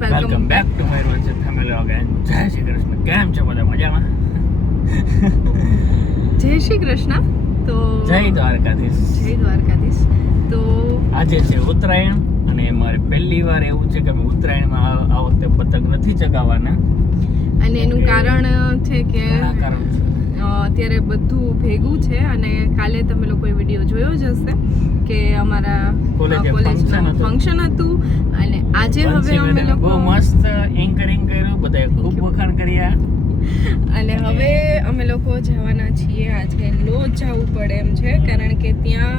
Welcome back to my રોજ family vlog and Jai Shri Krishna. કેમ છો બધા મજામાં? જય શ્રી કૃષ્ણ. તો જય દ્વારકાધીશ. જય દ્વારકાધીશ. તો આજે છે ઉત્તરાયણ અને મારે પહેલી વાર એવું છે કે અમે ઉત્તરાયણમાં આ વખતે પતંગ નથી ચગાવવાના. અને એનું કારણ છે કે અત્યારે બધું ભેગું છે અને કાલે તમે લોકોએ વીડિયો જોયો જ હશે કે અમારા કોલેજ કોલેજમાં function હતું. ફંક્શન હતું. આજે હવે અમે લોકો બહુ મસ્ત એન્કરિંગ કર્યું બધાએ ખૂબ વખાણ કર્યા. અને હવે અમે લોકો જવાના છીએ. આજે લોજ જવું પડે એમ છે કારણ કે ત્યાં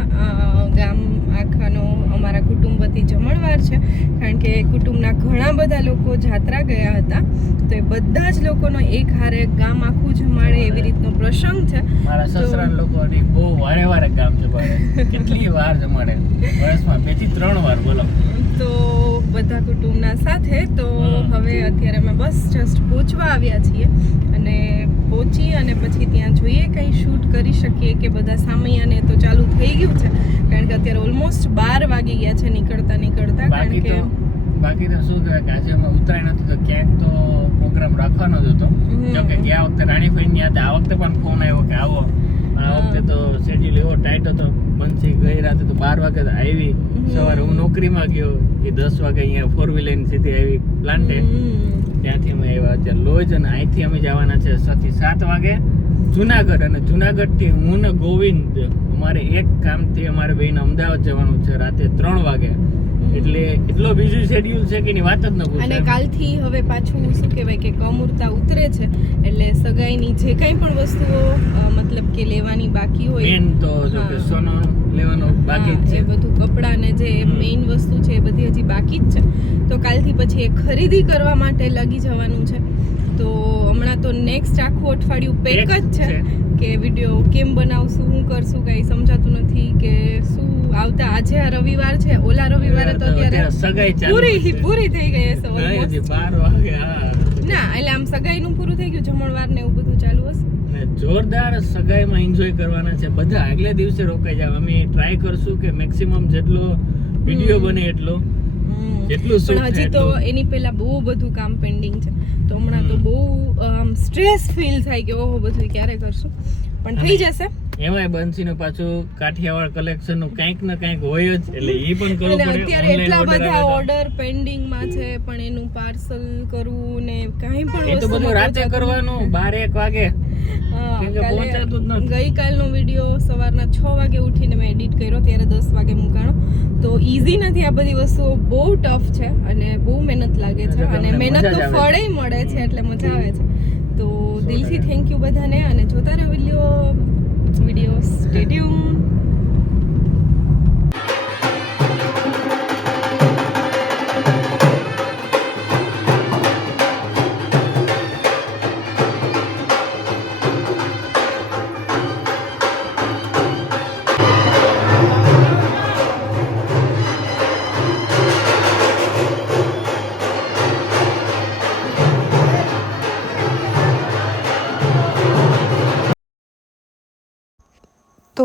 ગામ આખાનો અમારા કુટુંબ વતી જમણવાર છે કારણ કે કુટુંબના ઘણા બધા લોકો જાત્રા ગયા હતા. તો એ બધા જ લોકોનો એક હારે ગામ આખું જમાડે એવી રીતનો પ્રસંગ છે. મારા સસરા લોકોની બહુ વારે વારે ગામ જમાડે. કેટલી વાર જમાડે? વર્ષમાં બેથી ત્રણ વાર બોલો. તો બધા કુટુંબના સાથે તો હવે અત્યારે અમે બસ જસ્ટ પહોંચવા આવ્યા છીએ. અને પહોંચી અને પછી ત્યાં જોઈએ કંઈ શૂટ કરી શકીએ કે બધા સામૈયાને તો ચાલુ થઈ ગયું છે. કારણ કે અત્યારે ઓલમોસ્ટ બાર વાગી ગયા છે નીકળતા નીકળતા કારણ કે બાકી તો શું કહેવાય કે આજે અમે ઉતરાયણ હતું તો ક્યાંક તો પ્રોગ્રામ રાખવાનો જ હતો. જોકે કે ગયા વખતે રાણીભાઈ ની યાદ આ વખતે પણ ફોન આવ્યો કે આવો. પણ આ વખતે તો શેડ્યુલ એવો ટાઈટ હતો. બંસી ગઈ રાતે તો બાર વાગે આવી. સવારે હું નોકરીમાં ગયો એ દસ વાગે અહીંયા ફોર વ્હીલર સીધી આવી. પ્લાન્ટે. ત્યાંથી અમે આવ્યા અત્યારે લોજ અને અહીંથી અમે જવાના છે છ થી સાત વાગે જુનાગઢ અને જુનાગઢથી હું ને ગોવિંદ, અમારે એક કામથી અમારે બેન અમદાવાદ જવાનું છે રાતે ત્રણ વાગે. એટલે એટલો બીઝી શેડ્યુલ છે કે એની વાત જ ન અને કાલથી હવે પાછું શું કહેવાય કે કમૂરતા ઉતરે છે એટલે સગાઈની જે કંઈ પણ વસ્તુઓ મતલબ કે લેવાની બાકી હોય મેન તો જો કે સોનો લેવાનો બાકી જ છે. બધું કપડાં ને જે. મેઇન વસ્તુ છે એ બધી હજી બાકી જ છે. તો કાલથી પછી એ ખરીદી કરવા માટે લાગી જવાનું છે. તો નેક્સ્ટ આખું અઠવાડિયું પેક જ છે. કે વીડિયો કેમ બનાવશું શું કરશું કઈ સમજાતું નથી કે શું આવતા. આજે આ રવિવાર છે ઓલા રવિવારે તો અત્યારે સગાઈ પૂરી પૂરી થઈ ગઈ હશે ના એટલે આમ સગાઈનું પૂરું થઈ ગયું જમણવાર ને એવું બધું ચાલુ હશે. જોરદાર સગાઈમાં એન્જોય કરવાના છે બધા. આગલે દિવસે રોકાઈ જાવ અમે ટ્રાય કરશું કે મેક્સિમમ જેટલો વીડિયો બને એટલો. જેટલું પણ હજી તો એની પહેલા બહુ બધું કામ પેન્ડિંગ છે. તો હમણાં તો બહુ આમ સ્ટ્રેસ ફીલ થાય કે ઓહો બધું ક્યારે કરશું? પણ થઈ જશે. એમાંય બંસીનું પાછું કાઠિયાવાડ કલેક્શનનું કંઈક ને કંઈક હોય જ એટલે એ પણ કરવું પડે. અત્યારે એટલા બધા ઓર્ડર પેન્ડિંગ પેન્ડિંગમાં છે પણ એનું પાર્સલ કરવું ને કાંઈ પણ એ તો બધું રાતે કરવાનું બાર એક વાગે. ગઈકાલનો વીડિયો સવારના છ વાગે ઉઠીને મેં એડિટ કર્યો ત્યારે દસ વાગે મુકાણો. તો ઇઝી નથી આ બધી વસ્તુઓ. બહુ ટફ છે અને બહુ મહેનત લાગે છે અને મહેનત તો ફળે મળે છે એટલે મજા આવે છે. તો દિલથી થેન્ક યુ બધાને અને જોતા રહો વીડિયો. વીડિયો સ્ટેડિયમ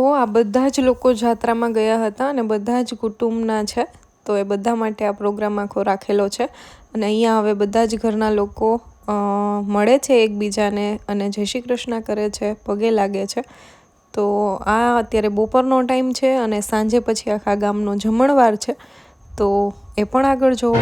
તો આ બધા જ લોકો જાત્રામાં ગયા હતા અને બધા જ કુટુંબના છે. તો એ બધા માટે આ પ્રોગ્રામ આખો રાખેલો છે. અને અહીંયા હવે બધા જ ઘરના લોકો મળે છે એકબીજાને અને જય શ્રી કૃષ્ણ કરે છે, પગે લાગે છે. તો આ અત્યારે બપોરનો ટાઈમ છે અને સાંજે પછી આખા ગામનો જમણવાર છે. તો એ પણ આગળ જોવો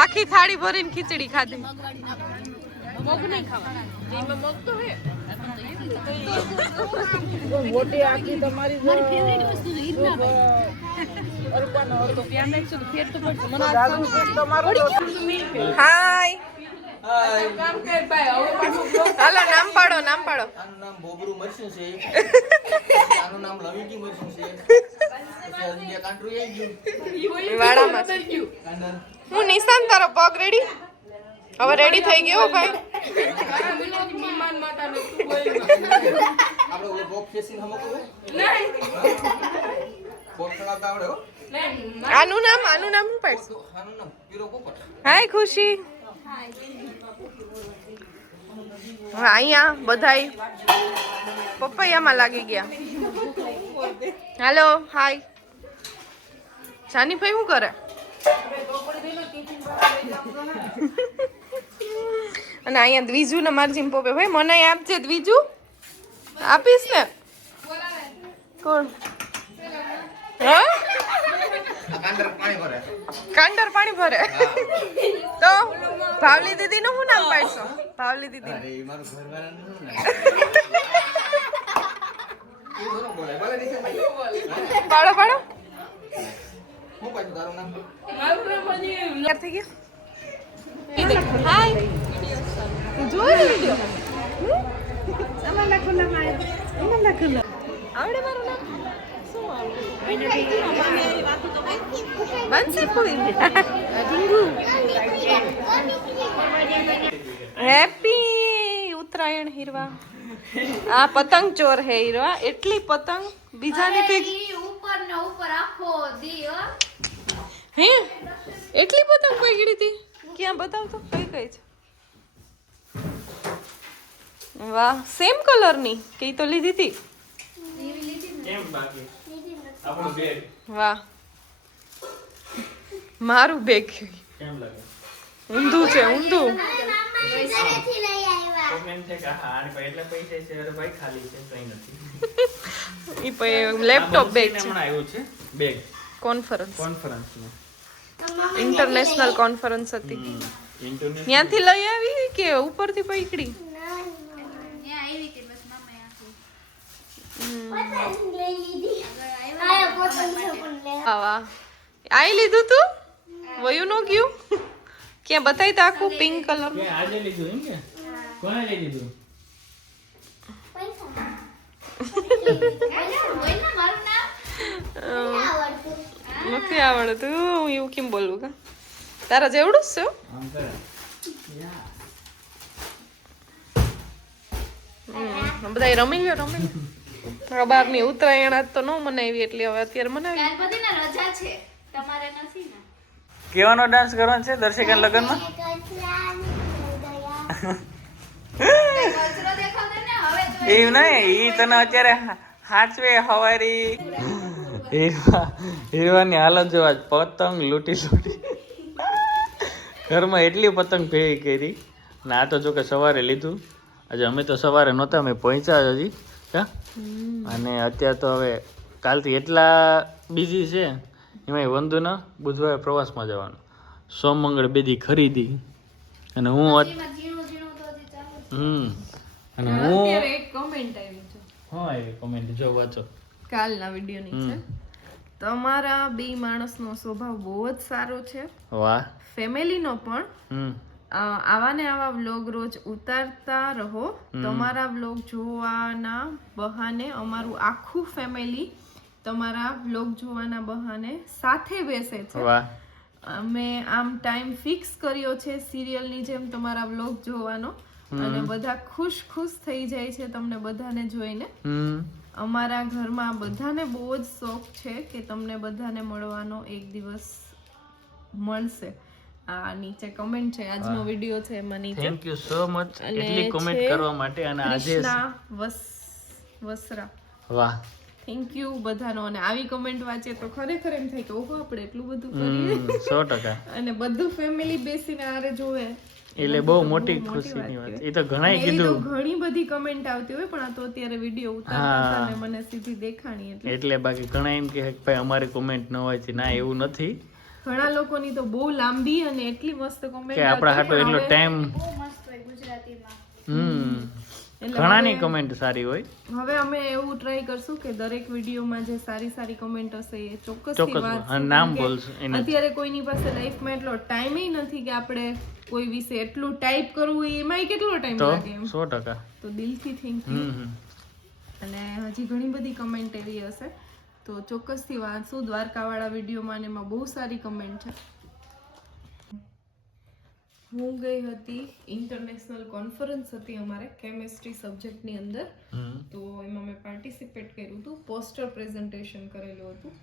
આખી થાળી ભરીને ખીચડી ખાધી. મગ નહીં ખાવા મગ તો મોટી આખી તમારું હાય. હાલો નામ પાડો નામ પાડો. આનું નામ બોબરું મરચું છે. આનું નામ લવિંગી મરચું છે. પછી હજી બે કાંટરું આવી ગયું. વાડામાં હું નિશાન તારો પગ રેડી હવે રેડી થઈ ગયો ભાઈ? આપણે ઓલો આવડે હો. આનું નામ આનું નામ શું આનું નામ પીરો પોપટ. હાય ખુશી. હવે અહીંયા બધાય પપૈયામાં લાગી ગયા. હાલો હાય જાનીભાઈ શું કરે? અને અહીંયા દ્વિજુ ને મારી જીમ પપ્પે ભાઈ, મને આપજે દ્વિજુ? આપીશ ને? કોણ? હા? કાંડર પાણી ભરે. તો ભાવલી દીદી નું શું નામ પાડશો? ભાવલી દીદી. પાડો પાડો. થઈ ગયા? હાય. જોઈ લીધો આવડે મારું નામ? આવડે બંસી ફૂઈ હેપી ઉત્તરાયણ હીરવા. આ પતંગ ચોર હે હીરવા. એટલી પતંગ? બીજાની કઈ ઉપર ને ઉપર આખો દી હે. એટલી પતંગ પકડી હતી? ક્યાં બતાવતો? કઈ કઈ છે? વાહ સેમ કલરની કઈ તો લીધી હતી? એમ બાકી. આપણું બેગ વાહ. મારું બેગ કેમ લાગે? ઊંધું છે ઊંધું. કોમેન્ટ છે કે હા આને પાસે એટલા પૈસા છે અરે ભાઈ ખાલી છે કઈ નથી. ઈ પછી લેપટોપ બેગ છે. હમણાં આવ્યું છે? બેગ કોન્ફરન્સ કોન્ફરન્સમાં ઇન્ટરનેશનલ કોન્ફરન્સ હતી. ત્યાંથી લઈ આવી કે ઉપરથી પકડી ત્યાં આવી. આઈ લીધું તું? વયું નો ગયું? ક્યાં બતાવી તો આખું પિંક કલર આજે લીધું એમ કે? લઈ લીધું? નથી આવડતું. હું એવું કેમ બોલવું કા? તારા જેવડું જ છે બધા રમી ગયો રમી ગયો. બારની ઉત્તરાયણ આજ તો ન મનાવી એટલે હવે અત્યારે મનાવી. રજા છે. તમારે નથી ને? કેવાનો ડાન્સ કરવાનો છે દર્શક લગ્નમાં? એવું નહીં ઈ તને અત્યારે હાચવે હવારી. હીરવા હીરવાની હાલત જોવા પતંગ લૂંટી લૂંટી. ઘરમાં એટલી પતંગ ભેગી કરી. ને આ તો જો કે સવારે લીધું. આજે અમે તો સવારે નહોતા અમે પહોંચ્યા હજી. અને અત્યારે તો હવે કાલથી એટલા બિઝી છે એમાંય વંદુના બુધવારે પ્રવાસમાં જવાનું. સોમ મંગળ બેદી ખરીદી. અને હું હમ. અને હું એક કોમેન્ટ આવી છે. હા એવી કોમેન્ટ જો વાંચો. કાલના વિડીયોની છે. તમારા બે માણસનો સ્વભાવ બહુ જ સારો છે. વાહ. ફેમિલીનો પણ. આવા ને આવા વ્લોગ રોજ ઉતારતા રહો. તમારા વ્લોગ જોવાના બહાને અમારું આખું ફેમિલી તમારા વ્લોગ જોવાના બહાને સાથે બેસે છે. અમે આમ ટાઈમ ફિક્સ કર્યો છે સિરિયલની જેમ તમારા વ્લોગ જોવાનો. અને બધા ખુશ ખુશ થઈ જાય છે તમને બધાને જોઈને. અમારા ઘરમાં બધાને બહુ જ શોખ છે કે તમને બધાને મળવાનો એક દિવસ મળશે. આ નીચે કમેન્ટ છે આજનો વીડિયો છે એમાં નીચે. થેન્ક યુ સો મચ એટલી કમેન્ટ કરવા માટે અને આજે વસ વસરા વાહ. થેન્ક યુ બધાનો. અને આવી કમેન્ટ વાંચીએ તો ખરેખર એમ થાય કે ઓહો આપણે એટલું બધું કરીએ. સો ટકા. અને બધું ફેમિલી બેસીને આરે જોવે. એટલે બહુ મોટી ખુશીની વાત એ તો ઘણાય કીધું. ઘણી બધી કમેન્ટ આવતી હોય પણ આ તો અત્યારે વીડિયો ઉતારતા અને મને સીધી દેખાણી એટલે. એટલે બાકી ઘણા એમ કે ભાઈ અમારી કમેન્ટ ન હોય છે ના એવું નથી. ઘણા લોકોની તો બહુ લાંબી અને એટલી મસ્ત કોમેન્ટ કે આપણા હાટો એટલો ટાઈમ બહુ મસ્ત હોય ગુજરાતીમાં. હમ. ઘણાની કમેન્ટ સારી હોય. હવે અમે એવું ટ્રાય કરશું કે દરેક વિડીયોમાં જે સારી સારી કમેન્ટ હશે એ ચોક્કસથી ચોક્કસ. હા, નામ બોલશું, એને અત્યારે કોઈની પાસે લાઈફમાં એટલો ટાઈમ નથી કે આપણે કોઈ વિશે એટલું ટાઈપ કરવું એમાંય કેટલો ટાઈમ લાગે એમ. સો ટકા. તો દિલથી થેન્ક યુ હમ હમ. અને હજી ઘણી બધી કમેન્ટ એવી હશે. તો ચોક્કસથી વાંચશું દ્વારકાવાળા વિડીયોમાં ને એમાં બહુ સારી કમેન્ટ છે. હું ગઈ હતી ઇન્ટરનેશનલ કોન્ફરન્સ હતી અમારે કેમેસ્ટ્રી સબ્જેક્ટની અંદર. તો એમાં મેં પાર્ટિસિપેટ કર્યું હતું. પોસ્ટર પ્રેઝન્ટેશન કરેલું હતું.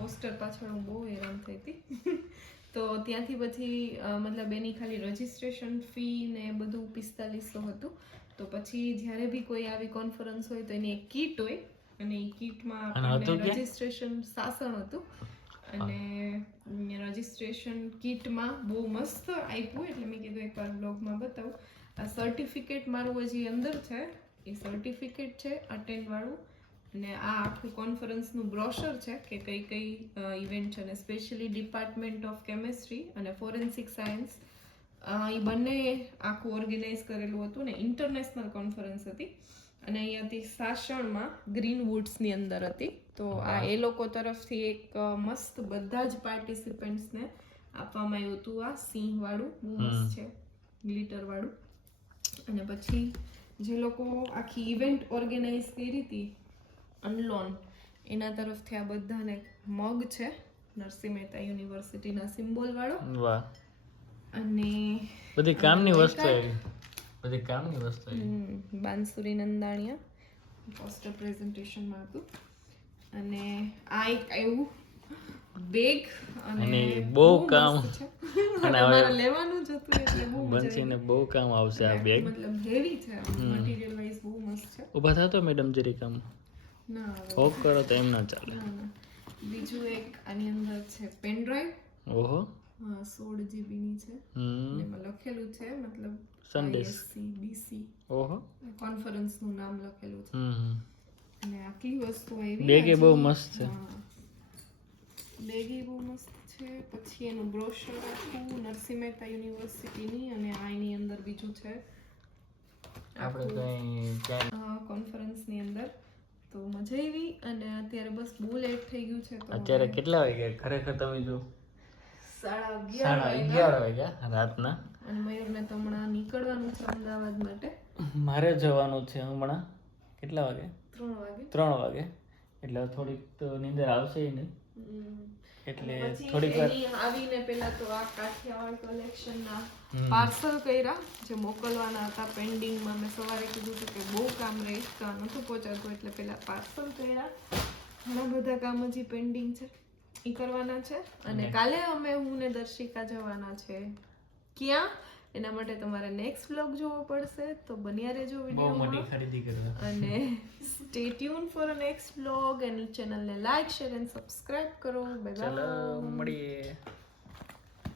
પોસ્ટર પાછળ હું બહુ હેરાન થઈ હતી. તો ત્યાંથી પછી મતલબ એની ખાલી રજિસ્ટ્રેશન ફી ને બધું પિસ્તાલીસો હતું. તો પછી જ્યારે બી કોઈ આવી કોન્ફરન્સ હોય તો એની એક કીટ હોય. અને એ કીટમાં આપણને રજીસ્ટ્રેશન રજિસ્ટ્રેશન સાસણ હતું. અને રજીસ્ટ્રેશન કીટમાં બહુ મસ્ત આપ્યું. એટલે મેં કીધું એકવાર બ્લોગમાં બતાવું. આ સર્ટિફિકેટ મારું હજી અંદર છે. એ સર્ટિફિકેટ છે અટેન્ડ વાળું. અને આ આખું કોન્ફરન્સનું બ્રોશર છે કે કઈ કઈ ઇવેન્ટ છે અને સ્પેશિયલી ડિપાર્ટમેન્ટ ઓફ કેમેસ્ટ્રી અને ફોરેન્સિક સાયન્સ એ બંને આખું ઓર્ગેનાઇઝ કરેલું હતું ને ઇન્ટરનેશનલ કોન્ફરન્સ હતી. અને અહીંયાથી સાસણમાં ગ્રીન વુડ્સની અંદર હતી. તો આ એ લોકો તરફથી એક મસ્ત બધા જ પાર્ટિસિપન્ટ્સને આપવામાં આવ્યું હતું આ સિંહવાળું બહુ છે ગ્લિટરવાળું અને પછી જે લોકો આખી ઇવેન્ટ ઓર્ગેનાઇઝ કરી હતી અનલોન એના તરફથી આ બધાને મગ છે નરસિંહ મહેતા યુનિવર્સિટીના સિમ્બોલ વાળો. અને બધી કામની વસ્તુ આવી. બધી કામની વસ્તુ બાંસુરી નંદાણીયા. પોસ્ટર પ્રેઝન્ટેશનમાં હતું. અને આ એક આવ્યું બેગ અને અને બહુ કામ છે. અને હવે લેવાનું જ હતું એટલે બહુ બંસીને બહુ કામ આવશે આ બેગ મતલબ હેવી છે. મટીરીયલ વાઇઝ બહુ મસ્ત છે. ઊભા થતો મેડમ જરી કામ. ના હોક કરો તો એમ ના ચાલે. બીજું એક આની અંદર છે પેન ડ્રાઈવ ઓહો. સોળ જીબીની છે. એમાં લખેલું છે મતલબ સંદેશ. બીસી ઓહો. કોન્ફરન્સનું નામ લખેલું છે. અને આટલી વસ્તુ આવી બેગ બહુ મસ્ત છે. બેગ બહુ મસ્ત છે. પછી એનું બ્રોશર આખું નરસિંહ મહેતા યુનિવર્સિટીની અને આ એની અંદર બીજું છે. આપણે કઈ કોન્ફરન્સ કોન્ફરન્સની અંદર. તો મજા આવી. અને અત્યારે બસ બહુ લેટ થઈ ગયું છે તો અત્યારે કેટલા વાગ્યા? ખરેખર તમે જો. સાડા અગિયાર વાગ્યા. રાતના. અને મયુરને તો હમણાં નીકળવાનું છે અમદાવાદ માટે. મારે જવાનું છે હમણાં. કેટલા વાગે? ત્રણ વાગે. ત્રણ વાગે. એટલે થોડીક તો નીંદર આવશે નહીં. એટલે થોડીક વાર આવીને પેલા તો આ કાઠિયાવાડ કલેક્શનના હમ. પાર્સલ કર્યા જે મોકલવાના હતા પેન્ડિંગમાં મેં સવારે કીધું હતું કે બહુ કામ રહે તો આ નહોતું પહોંચાતું એટલે પેલા પાર્સલ કર્યા. ઘણા બધા કામ હજી પેન્ડિંગ છે. એ કરવાના છે? અને કાલે અમે હું ને દર્શિકા જવાના છે. ક્યાં? એના માટે તમારે નેક્સ્ટ વ્લોગ જોવો પડશે તો બન્યા રહેજો વિડીયોમાં. ખરીદી કરવા. અને stay tune for next vlog and ચેનલને લાઈક શેર એન્ડ સબસ્ક્રાઇબ કરો. બાય બાય મળીએ.